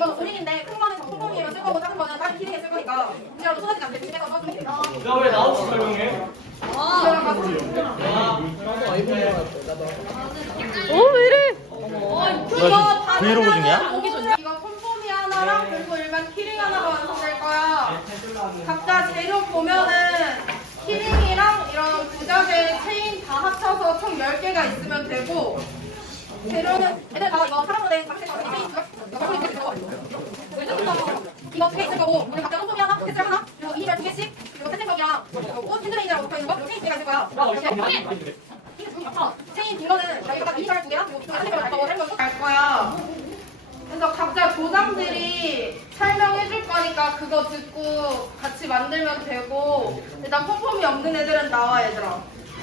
이건 본인인데 큰 거는 성공이에요. 쓸 거고 작은 거는 다른 키링에 쓸 거니까 문제로 쏟아지지 않게 집에서 써주면 돼요. 야왜 나없이 설명해? 어왜 아, 어, 이래? 이거 다 브이로그 하나랑 중이야? 이거 콘폼이 하나랑 그리고 일반 키링 하나가 완성될 거야. 각자 재료 보면은 키링이랑 이런 부자재 체인 다 합쳐서 총 10개가 있으면 되고 재료는 다 이거 사람으로 된 장식 체인 이거 이거 두개 있을 거고 우리 각자 폼폼이 하나, 캐슬 하나, 그리고 이니셜 두 개씩 그리고 세팅석이랑 꽃 핸드레인이라고 붙어 있는 거 개가 있을 거야. 어, 체인 빈 거는 저희가 이니셜 두 개랑 그리고 세팅석을 갈 거고 할 거야. 그래서 각자 조장들이 설명해 줄 거니까 그거 듣고 같이 만들면 되고 일단 폼폼이 없는 애들은 나와 얘들아.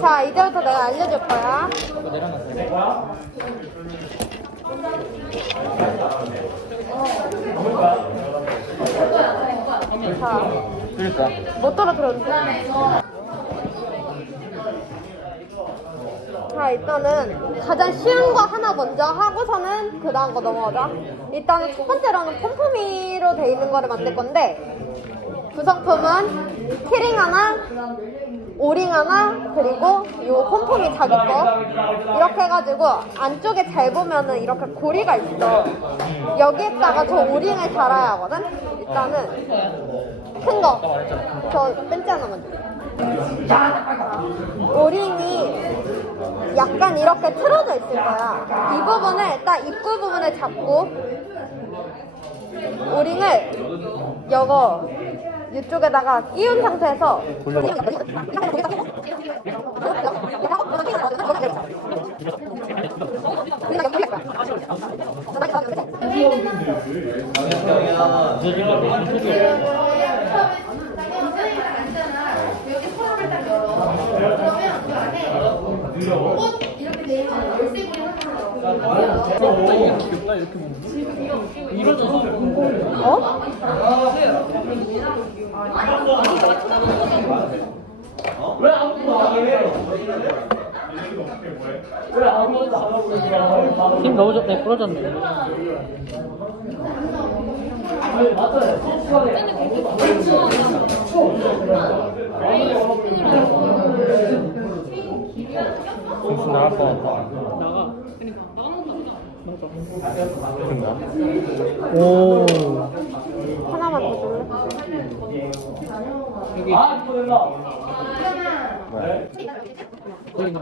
자 이제부터 내가 알려줄 거야. 자, 그러니까 못 떨어뜨렸는데. 자, 일단은 가장 쉬운 거 하나 먼저 하고서는 그 다음 거 넘어가자. 일단은 첫 번째로는 폼폼이로 돼 있는 거를 만들 건데, 구성품은 키링 하나, 오링 하나, 그리고 요 폼폼이 자기 거. 이렇게 해가지고 안쪽에 잘 보면은 이렇게 고리가 있어. 여기에다가 저 오링을 달아야 하거든? 일단은 큰 거. 저 벤치 하나만 줘. 오링이 약간 이렇게 틀어져 있을 거야. 이 부분을 딱 입구 부분을 잡고 오링을 여거 이쪽에다가 끼운 상태에서. 그러면 그 안에 꽃 이렇게 돼 있는 열쇠고리 어? 왜 아무도 안 해? 왜 아무도 안 하고 있어? 힘 너무 좋네 부러졌네 아니 맞아요. 시간에 정신 나갈 것 같다 나가 그러니까 오 하나만 더 줄래? 아 이거 된다.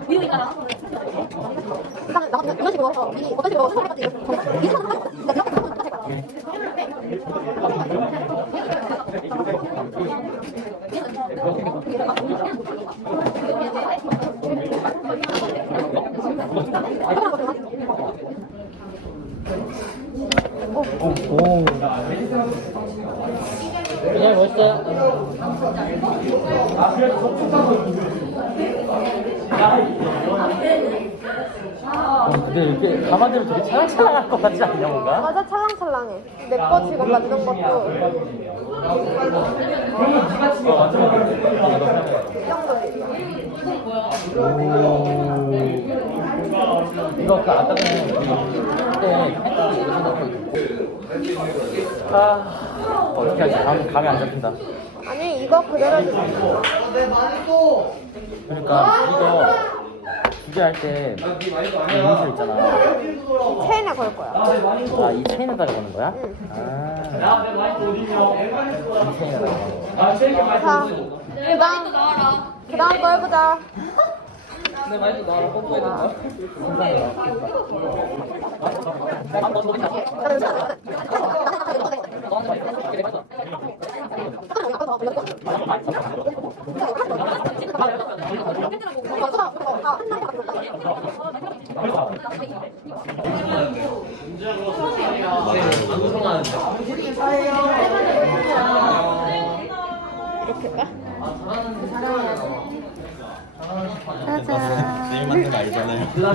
위로 있잖아. 일단은 나 이런 식으로 해서 미리 어떤 식으로 수업할 건지 이 사람 하는 거 내가 이렇게 하는 거 오. 그냥 멋 있어요. 어, 근데 이렇게 가만히면 되게 찰랑찰랑할 것 같지 않냐 뭔가? 맞아 찰랑찰랑해 내 거 지금 만든 것도 어. 이거 그 아까 전에 그때 팬티 이거 생각하고 있고. 아, 어떻게 하지? 감, 감이 안 잡힌다. 아니 이거 그대로 주세요. 그러니까 이거 두 개 할 때 이 문서 있잖아. 이 체인에 걸 거야. 아, 이 체인에다가 거는 거야? 아, 이 체인에다가 거는 거야. 자, 그다음 그다음 거 해보자. 내 말도 나랑 뽀뽀해준다.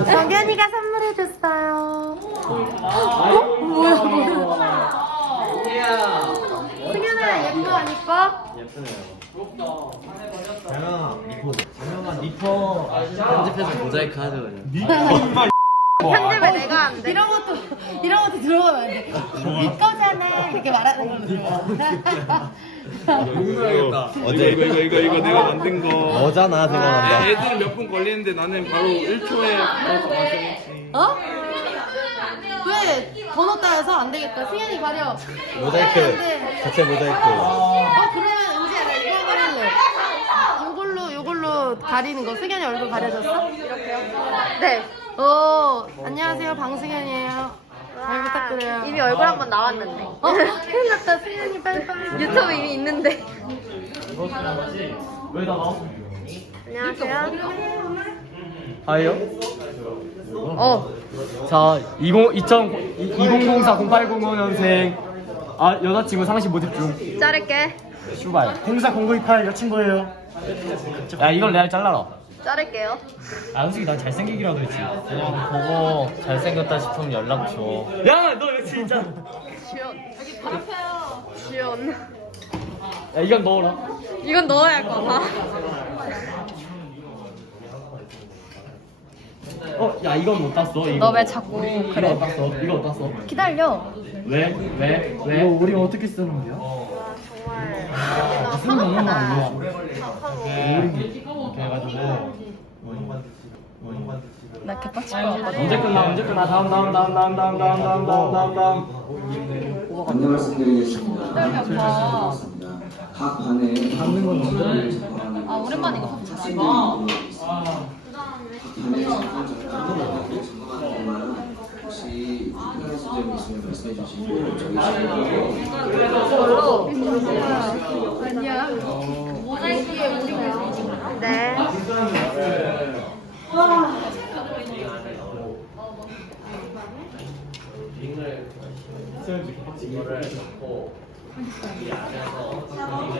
정현이가 선물해줬어요. 어? 아, 뭐야, 뭐야. 아, 안 예뻐? 장영아, 니퍼. 장영아, 니퍼. 편집해서 모자이크 하자, 편집을 내가 하는데. 이런 것도 이런 것도 들어가면 안 돼. 네 거잖아 이렇게 말하는 거죠. 어제 이거 이거 이거 이거 내가 만든 거. 뭐잖아, 생각난다. 애들은 몇 분 걸리는데 나는 바로 1초에 가서 완성했지. 어? 왜 번호 따여서 안 되겠다. 승현이 가려. 모자이크. 자체 모자이크. 어 그러면 은지야 나 이거 한번 할래. 요걸로 요걸로 가리는 거. 승현이 얼굴 가려졌어? 네. 어 안녕하세요 방승현이에요. 잘 부탁드려요. 이미 얼굴 한 번 나왔는데. 어 큰일 났다 승현이 빨리 빨리. 유튜브 이미 있는데. 왜 나가? 안녕하세요. 아예요? 어. 자, 20, 2000, 2004 0805년생 아 여자친구 상시 모집 중 자를게. 출발 04 0928 여친구예요 야 이걸 내가 잘라라 자를게요. 아 은숙이 난 잘생기기라도 했지 보고 잘생겼다 싶으면 연락 줘. 야너 이거 진짜 지연. 여기 바람펴요. 지연. 야 이건 넣어라 이건 넣어야 할것같아. 어? 야 이건 못 땄어 이거 너 왜 자꾸 이거 그래? 못 땄어 이거 못 땄어 기다려. 왜? 왜? 왜? 이거 우리가 어떻게 쓰는 거야? 와, 정말. 아, 쓰는 거 없는 거 아니야 착하고. 이렇게 해가지고 나 개빡칠 것 같거든. 언제 끝나 언제 끝나 다음 다음 다음 다음 다음 다음 다음 다음 다음 다음 안내 말씀드리겠습니다. 반갑습니다. 각 반에 받는 건 없는 아 오랜만에 이거 있습니다. 담임 전반적으로 전공하는 혹시 특별한 수제이 있으면 말씀해 주시고 저희 별로 아니야 모자이크에 우리 네 링을 이거를 넣고 이 안에서 링을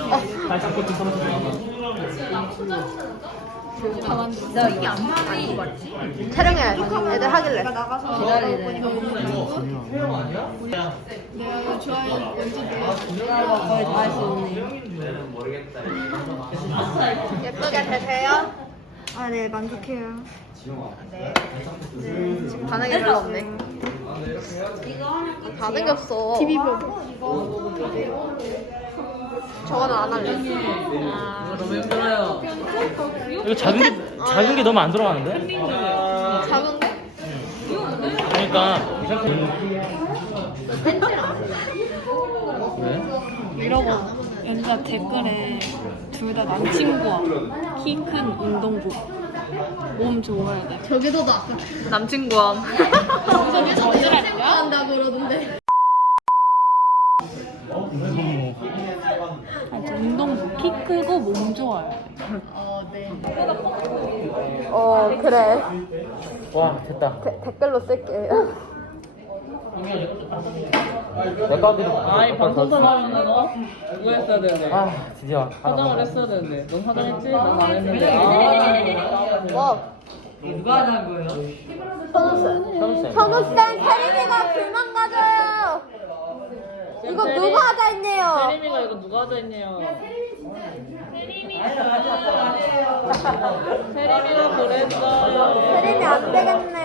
어. 발잡고 좀 삼촌 촬영해야 돼. 애들 하길래. 다 예쁘게 되세요. 아 네 만족해요. 네. 지금 반응이 별로 없네. 다 생겼어. TV 보고. 저거는 안 할래. 이거 작은 게 작은 게 너무 안 들어가는데? 작은데? 그러니까 이러고 연자 댓글에 둘 다 남친구와 키 큰 운동복 몸 좋아야 돼. 저기서도 아까 남친구함. 저기서 어쩌라고요? 한다 그러던데. 운동복 키 크고 몸 좋아야 돼. 어, 그래. 와 됐다. 데- 댓글로 쓸게요. 내 가운데로. 아이 방송사 나오는 거? 누구 했어야 되는데? 아 드디어. 화장을 했어야 되는데. 넌 화장했지? 난 안 했는데. 아. 뭐? 거예요? 현우쌤. 현우쌤. 세림이가 불만 가져요. 이거 세림. 누가 하자 했네요. 세림이가 이거 누가 하자 했네요. 세림이가 그랬어요. 세림이 안 되겠네.